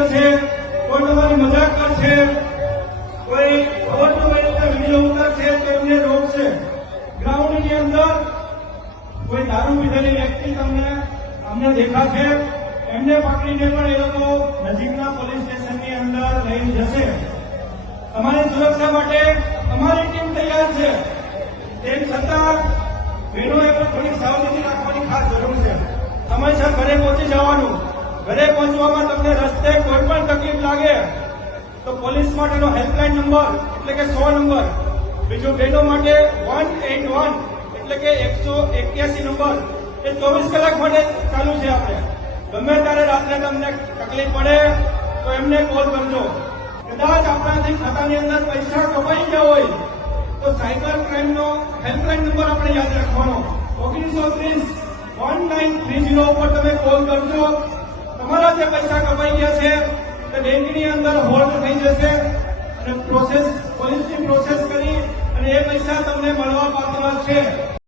કરશે, કોઈ તમારી મજાક કરશે, કોઈ અવરનવર વિડીયો ઉતારશે તો એમને રોકશે. ગ્રાઉન્ડની અંદર કોઈ દારૂ પીધેલી વ્યક્તિ અમને દેખાશે, એમને પકડીને પણ એ લોકો નજીકના પોલીસ સ્ટેશનની અંદર લઈ જશે. તમારી સુરક્ષા માટે અમારી ટીમ તૈયાર છે. તેમ છતાં બહેનોએ પણ થોડી સાવચેતી રાખવાની ખાસ જરૂર છે. સમયસર ઘરે પહોંચી જવાનું. ઘરે પહોંચવામાં તમને રસ્તે કોઈ પણ તકલીફ લાગે તો પોલીસ માટેનો હેલ્પલાઇન નંબર એટલે કે 100 નંબર, બીજું બહેનો માટે 181 એટલે કે 181 નંબર એ 24 કલાક માટે ચાલુ છે. આપણે ગમે ત્યારે રાત્રે તમને તકલીફ પડે તો એમને કોલ કરજો. કદાચ આપણાથી ખાતાની અંદર પૈસા કપાઈ ગયા હોય તો સાયબર ક્રાઇમનો હેલ્પલાઇન નંબર આપણે યાદ રાખવાનો 1930 ઉપર તમે કોલ કરજો. તમારા જે પૈસા કપાઈ ગયા છે તે બેંકની અંદર હોલ્ડ થઈ જશે.